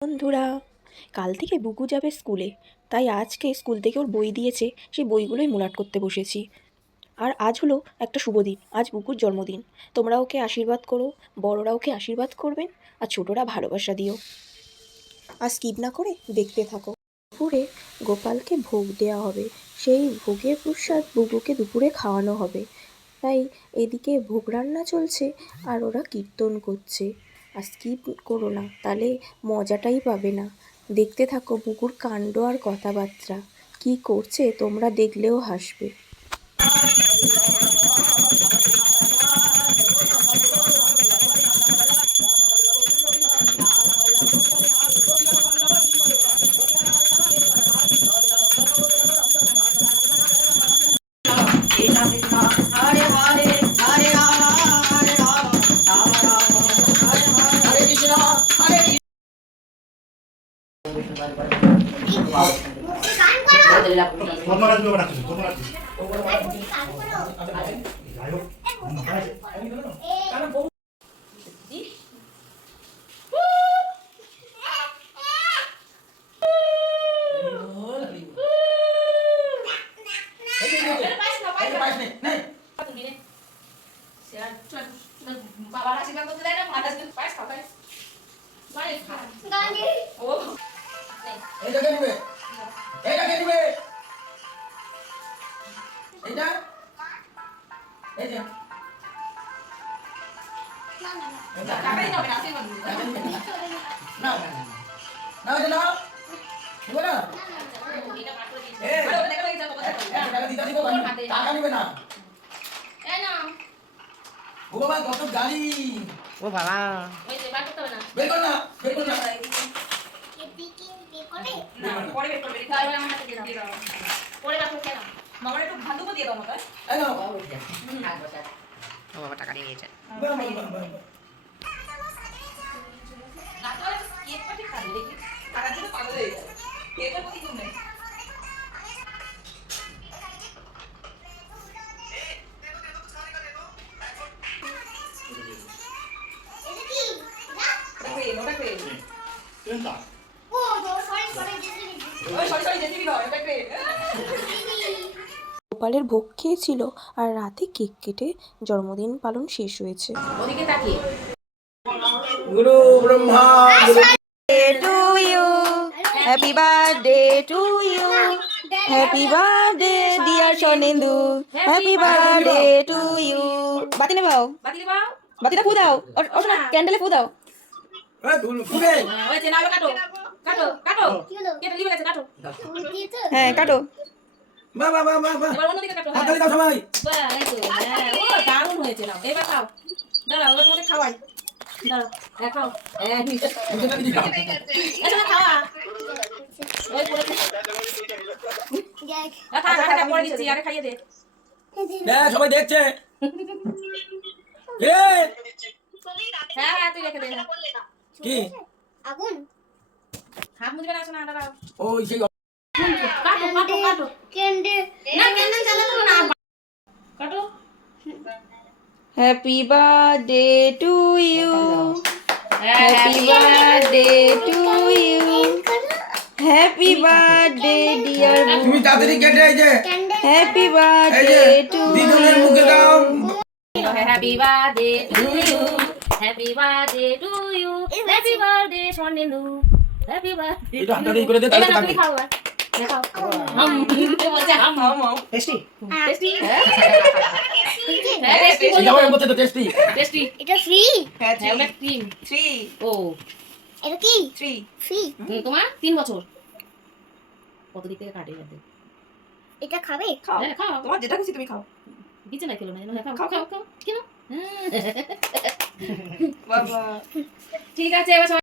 বন্ধুরা, কাল থেকে বুকু যাবে স্কুলে, তাই আজকে স্কুল থেকে ওর বই দিয়েছে, সেই বইগুলোই মুলাট করতে বসেছি। আর আজ হলো একটা শুভ দিন, আজ বুকুর জন্মদিন। তোমরা ওকে আশীর্বাদ করো, বড়রা ওকে আশীর্বাদ করবেন, আর ছোটরা ভালোবাসা দিও। আর স্কিপ না করে দেখতে থাকো। দুপুরে গোপালকে ভোগ দেওয়া হবে, সেই ভোগের প্রসাদ বুকুকে দুপুরে খাওয়ানো হবে। তাই এদিকে ভোগ রান্না চলছে, আর ওরা কীর্তন করছে। আর স্কিপ করো না, তাহলে মজাটাই পাবে না। দেখতে থাকো, বুকুর কাণ্ড আর কথাবার্তা। কি করছে, তোমরা দেখলেও হাসবে। বাবার আশীর্বাদ করতে দেয় না মাথার দিকে পায়েস খাওয়াই ও এইটাকে নিবে। এইটাকে নিবে। এইটা? এই যে। এইটা টাকাই যাবে না? আশীর্বাদ দিতে প্রতি তুমি ওটা ক্রেন চিন্তা ওই সরি সরি জেসিবি। নয় ওটা ক্রেন গোপালের ভোগ খেয়েছিল আর রাতে কেক কেটে জন্মদিন পালন শেষ হয়েছে। ওদিকে তাকিয়ে। গুরু Brahma to you happy birthday to you happy birthday dear Sanendu happy birthday to you বাতি নেবাও। বাতিটা ফু দাও। ও- ও ক্যান্ডেলে ফু দাও। এই গুরু ফুলে। ওই যে নাও কাটো। কাটো কাটো। কেটে লিবে গেছে কাটো। হ্যাঁ কাটো। এবার অন্যদিকে কাটো হাত দাও সবাই। বাহ, এই তো, হ্যাঁ, ও দারুণ হয়েছে নাও। এবার খাও। দাঁড়াও এবার তোমাকে খাওয়াই। দাঁড়াও হ্যাঁ খাও হ্যাঁ খাওয়া। ওই পড়েছে রাখা রাখা পরে দিচ্ছি আগে খাইয়ে দে। দেখ সবাই দেখছে। কে? হ্যাঁ হ্যাঁ তুই রেখে দে। কি? হাত মুজবে না শোনা দাঁড়াও। ওই সেই কাটো কাটো কাটো। না ক্যান্ডেল চালাতে না কাটো। হ্যাপি বার্থডে টু ইউ হ্যাঁ happy birthday to you happy birthday dear তুমি তাড়াতাড়ি কেটে এই যে। হ্যাপি বার্থডে টু দিদুনের মুখে দাও। Happy birthday to you happy birthday to you happy birthday Sandendu happy birthday এটা হাতটা করে দে তাহলে তুমি খাও এবার। দেখাও হাম বলছে হাম হাম হাম টেস্টি টেস্টি হ্যাঁ টেস্টি এটা ওর মধ্যে তো টেস্টি টেস্টি এটা ফ্রি হ্যাঁ ওটা ক্রিম থ্রি ও এটা কি থ্রি ফ্রি হুম, তোমার তিন বছর। কত দিক থেকে কাটে যাতে এটা খাবে? খাও। হ্যাঁ খাও। তোমার যেটা খুশি তুমি খাও। কিছু খেলো না হ্যাঁ, খাও খাও। খাও খাও। কেন। বাবা। ঠিক আছে এবার সবাই